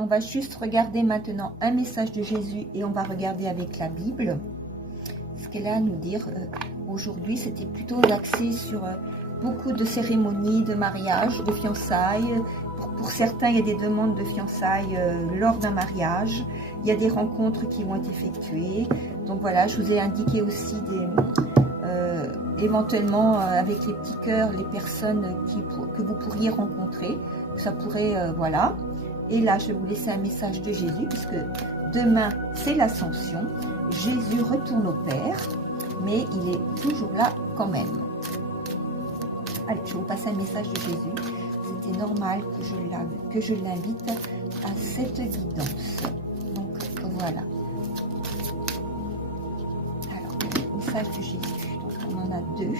On va juste regarder maintenant un message de Jésus et on va regarder avec la Bible ce qu'elle a à nous dire. Aujourd'hui, c'était plutôt axé sur beaucoup de cérémonies, de mariage, de fiançailles. Pour certains, il y a des demandes de fiançailles lors d'un mariage. Il y a des rencontres qui vont être effectuées. Donc voilà, je vous ai indiqué aussi éventuellement avec les petits cœurs, les personnes que vous pourriez rencontrer. Ça pourrait, voilà. Et là, je vais vous laisser un message de Jésus, puisque demain, c'est l'Ascension. Jésus retourne au Père, mais il est toujours là quand même. Allez, je vous passe un message de Jésus. C'était normal que je l'invite à cette guidance. Donc, voilà. Alors, message de Jésus. Donc, on en a deux.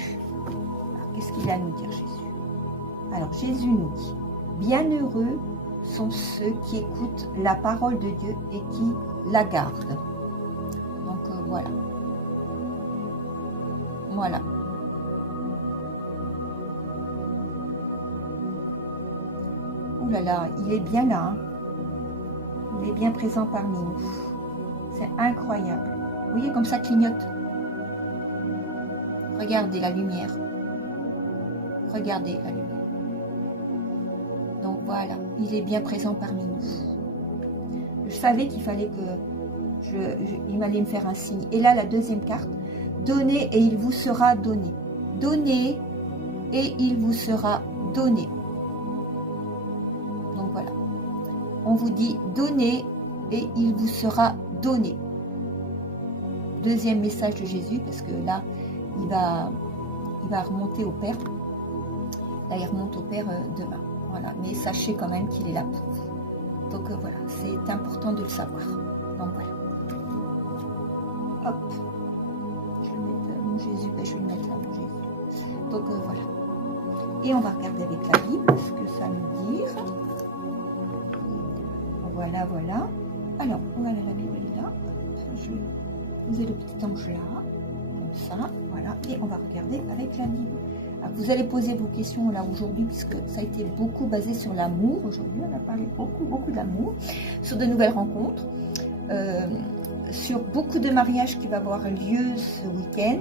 Qu'est-ce qu'il a à nous dire, Jésus? Alors, Jésus nous dit, bienheureux sont ceux qui écoutent la parole de Dieu et qui la gardent. Donc voilà. Voilà. Ouh là là, il est bien là. Hein. Il est bien présent parmi nous. C'est incroyable. Vous voyez comme ça clignote. Regardez la lumière. Regardez la lumière. Donc voilà, il est bien présent parmi nous. Je savais qu'il fallait que il allait me faire un signe. Et là, la deuxième carte, donnez et il vous sera donné. Donnez et il vous sera donné. Donc voilà, on vous dit donnez et il vous sera donné. Deuxième message de Jésus, parce que là, il va remonter au Père. Là, il remonte au Père demain. Voilà, mais sachez quand même qu'il est là pour vous. Donc voilà, c'est important de le savoir. Donc voilà. Hop. Je vais mettre mon Jésus, je vais le mettre là, mon Jésus. Donc voilà. Et on va regarder avec la Bible ce que ça nous dit. Voilà, voilà. Alors, voilà, la Bible est là. Je vais poser le petit ange là. Comme ça, voilà. Et on va regarder avec la Bible. Alors, vous allez poser vos questions là aujourd'hui, puisque ça a été beaucoup basé sur l'amour. Aujourd'hui, on a parlé beaucoup d'amour, sur de nouvelles rencontres, sur beaucoup de mariages qui vont avoir lieu ce week-end,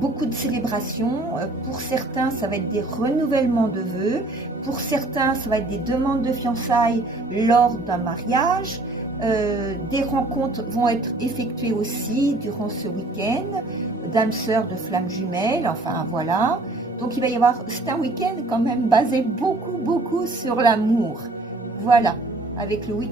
beaucoup de célébrations. Pour certains, ça va être des renouvellements de vœux. Pour certains, ça va être des demandes de fiançailles lors d'un mariage. Des rencontres vont être effectuées aussi durant ce week-end, d'âmes sœurs, de flammes jumelles, enfin voilà. Donc il va y avoir, c'est un week-end quand même basé beaucoup sur l'amour. Voilà, avec le week-end.